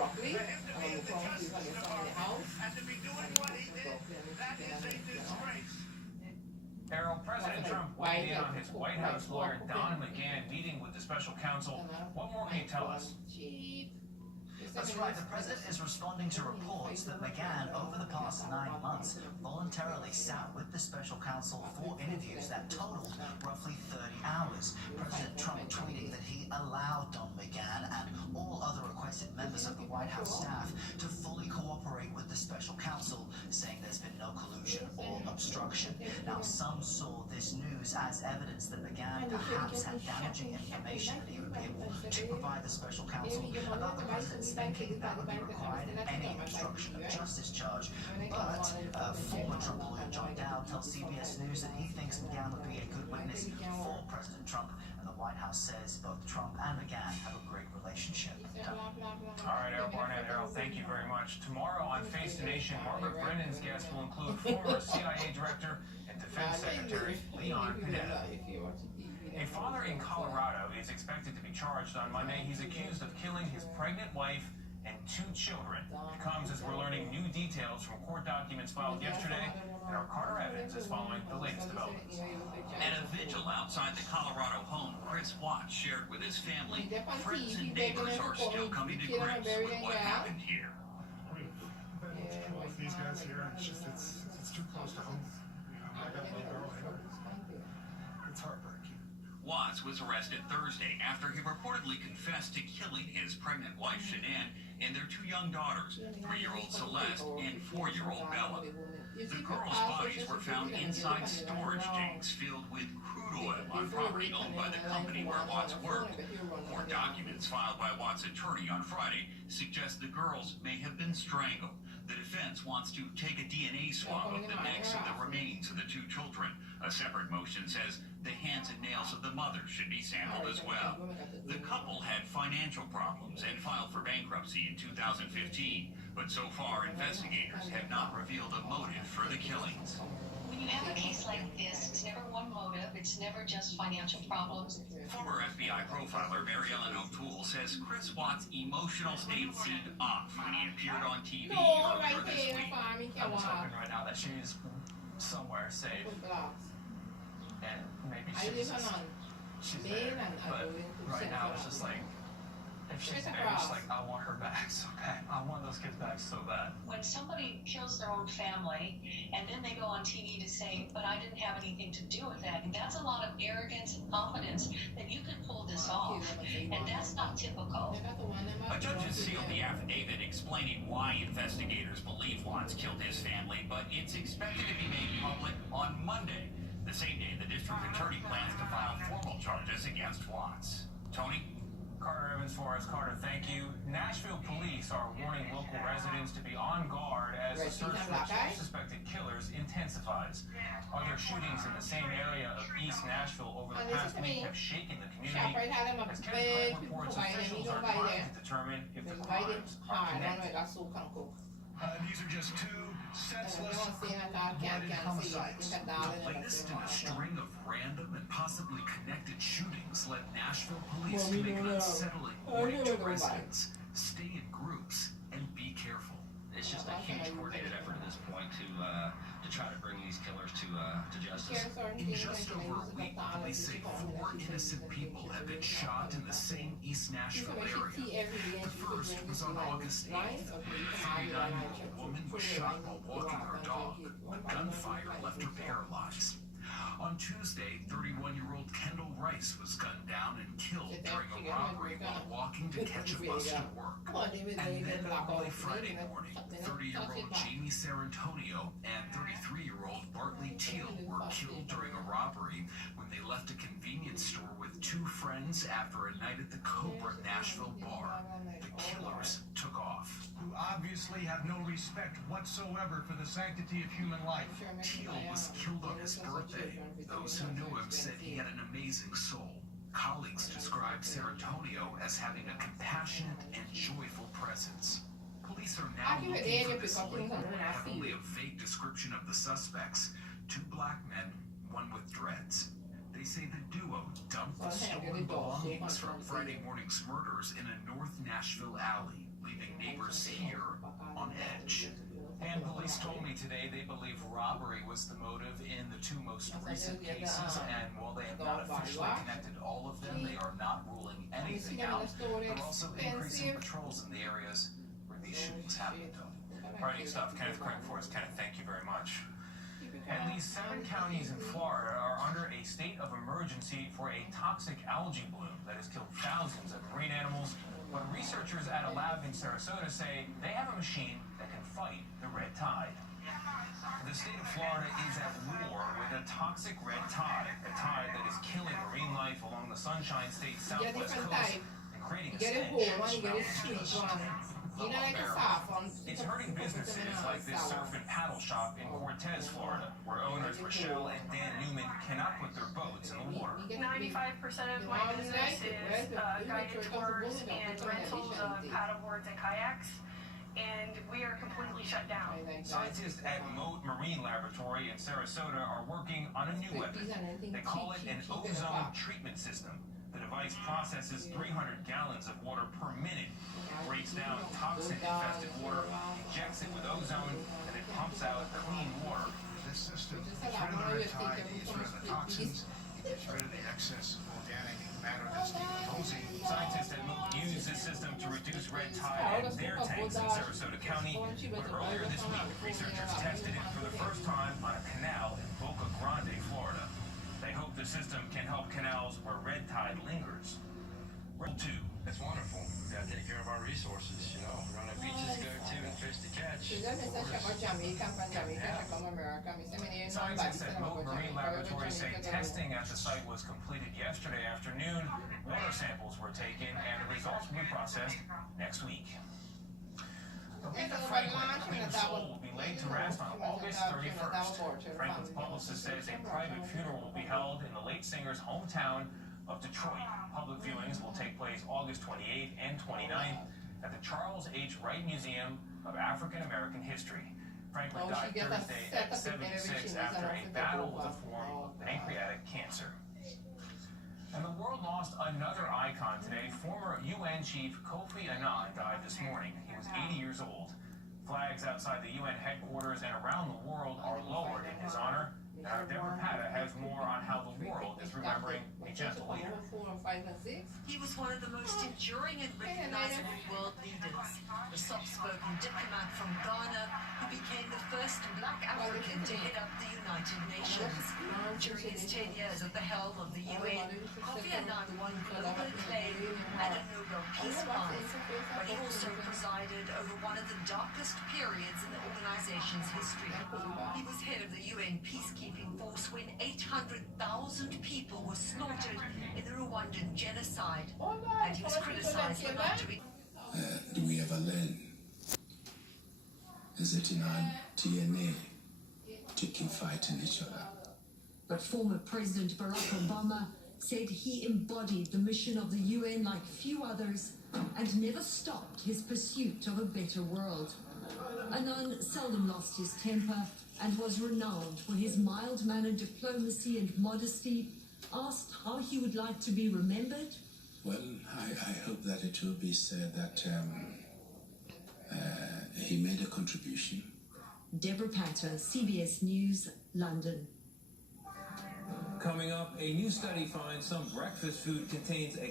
broccoli. I'm gonna move on to the house. Errol, President Trump weighed in on his White House lawyer Don McGahn meeting with the special counsel. What more can you tell us? That's right, the president is responding to reports that McGahn, over the past 9 months, voluntarily sat with the special counsel for interviews that totaled roughly 30 hours. President Trump tweeting that he allowed Don McGahn and all other requested members of the White House staff to fully cooperate with the special counsel, saying there's been no collusion or obstruction. Now, some saw this news as evidence that McGahn perhaps had damaging information that he would be able to provide the special counsel about the president's thinking that would be required in any obstruction of justice charge. But former Trump lawyer John Dowd tells CBS News that he thinks McGahn would be a good witness for President Trump, and the White House says both Trump and McGahn have a great relationship. All right, Errol Barnett. Errol, thank you very much. Tomorrow on Face the Nation, Margaret Brennan's guest will include former CIA Director and Defense Secretary Leon Panetta. A father in Colorado is expected to be charged on Monday. He's accused of killing his pregnant wife and 2 children. It comes as we're learning new details from court documents filed yesterday, and our Carter Evans is following the latest developments. At a vigil outside the Colorado home, Chris Watts shared with his family, friends and neighbors are still coming to grips with what happened here. Both these guys here, it's just, it's too close to home. I got a little girl here. It's heartbreaking. Watts was arrested Thursday after he reportedly confessed to killing his pregnant wife, Shanann, and their 2 young daughters, 3-year-old Celeste and 4-year-old Bella. The girls' bodies were found inside storage tanks filled with crude oil on property owned by the company where Watts worked. Court documents filed by Watts' attorney on Friday suggest the girls may have been strangled. The defense wants to take a DNA swab of the necks of the remains of the 2 children. A separate motion says the hands and nails of the mother should be sampled as well. The couple had financial problems and filed for bankruptcy in 2015, but so far investigators have not revealed a motive for the killings. When you have a case like this, it's never one motive, it's never just financial problems. Former FBI profiler Mary Ellen O'Toole says Chris Watts' emotional state seemed off when he appeared on TV earlier this week. I'm just hoping right now that she's somewhere safe, and maybe she's there. But right now it's just like, if she's there, it's just like, I want her back so bad. I want those kids back so bad. When somebody kills their own family and then they go on TV to say, but I didn't have anything to do with that, and that's a lot of arrogance and confidence that you could pull this off, and that's not typical. A judge has sealed the affidavit explaining why investigators believe Watts killed his family, but it's expected to be made public on Monday, the same day the district attorney plans to file formal charges against Watts. Tony? Carter Evans for us. Carter, thank you. Nashville police are warning local residents to be on guard as the search for 2 suspected killers intensifies. Other shootings in the same area of East Nashville over the past week have shaken the community. As Kenny reports, officials are trying to determine if the crimes are connected. These are just 2 senseless, blooded homicides. The latest in a string of random and possibly connected shootings led Nashville police to make an unsettling warning to residents. Stay in groups and be careful. It's just a huge coordinated effort at this point to try to bring these killers to justice. In just over a week, police say 4 innocent people have been shot in the same East Nashville area. The first was on August 8th, when a 39-year-old woman was shot while walking her dog. A gunfire left her paralyzed. On Tuesday, 31-year-old Kendall Rice was gunned down and killed during a robbery while walking to catch a bus to work. And then early Friday morning, 30-year-old Jamie Sarantonio and 33-year-old Bartley Teal were killed during a robbery when they left a convenience store with 2 friends after a night at the Cobra Nashville bar. The killers took off. Who obviously have no respect whatsoever for the sanctity of human life. Teal was killed on his birthday. Those who knew him said he had an amazing soul. Colleagues described Sarantonio as having a compassionate and joyful presence. Police are now looking for this label and have only a vague description of the suspects. 2 black men, one with dreads. They say the duo dumped the stolen belongings from Friday morning's murders in a North Nashville alley, leaving neighbors neighbors here on edge. And police told me today they believe robbery was the motive in the two most recent cases, and while they have not officially connected all of them, they are not ruling anything out. They're also increasing patrols in the areas where these shootings happened. Writing stuff, Kenneth Craig for us. Kenneth, thank you very much. And these 7 counties in Florida are under a state of emergency for a toxic algae bloom that has killed thousands of marine animals. But researchers at a lab in Sarasota say they have a machine that can fight the red tide. The state of Florida is at war with a toxic red tide, a tide that is killing marine life along the Sunshine State's southwest coast and creating a stench. It's hurting businesses like this surf and paddle shop in Cortez, Florida, where owners Rochelle and Dan Newman cannot put their boats in the water. 95% of my business is guided tours and rentals of paddleboards and kayaks, and we are completely shut down. Scientists at Moat Marine Laboratory in Sarasota are working on a new weapon. They call it an ozone treatment system. The device processes 300 gallons of water per minute, breaks down toxin-infested water, injects it with ozone, and it pumps out clean water. This system gets rid of the red tide, gets rid of the toxins, gets rid of the excess organic matter that's decomposing. Scientists at Moat use this system to reduce red tide in their tanks in Sarasota County, but earlier this week, researchers tested it for the first time on a canal in Boca Grande, Florida. They hope the system can help canals where red tide lingers. Rule 2. It's wonderful. We gotta take care of our resources, you know. Run our beaches, go to and fish to catch. Scientists at Moat Marine Laboratory say testing at the site was completed yesterday afternoon. Water samples were taken and the results will be processed next week. Aretha Franklin, Queen of Soul, will be laid to rest on August 31st. Franklin's publicist says a private funeral will be held in the late singer's hometown of Detroit. Public viewings will take place August 28th and 29th at the Charles H. Wright Museum of African American History. Franklin died Thursday at 76 after a battle with a form of pancreatic cancer. And the world lost another icon today. Former UN chief Kofi Annan died this morning. He was 80 years old. Flags outside the UN headquarters and around the world are lowered in his honor. Now, Deborah Patta has more on how the world is remembering a gentle leader. He was one of the most enduring and recognizable world leaders. The soft-spoken diplomat from Ghana who became the first black African to head up the United Nations. During his 10 years at the helm of the UN, Kofi Annan won global acclaim and a Nobel Peace Prize, but he also presided over one of the darkest periods in the organization's history. He was head of the UN peacekeeping force when 800,000 people were slaughtered in the Rwandan genocide, and he was criticized for not doing. Do we ever learn? Is it in our DNA to keep fighting each other? But former President Barack Obama said he embodied the mission of the UN like few others and never stopped his pursuit of a better world. Annan seldom lost his temper and was renowned for his mild-mannered diplomacy and modesty. Asked how he would like to be remembered. Well, I hope that it will be said that he made a contribution. Deborah Patta, CBS News, London. Coming up, a new study finds some breakfast food contains a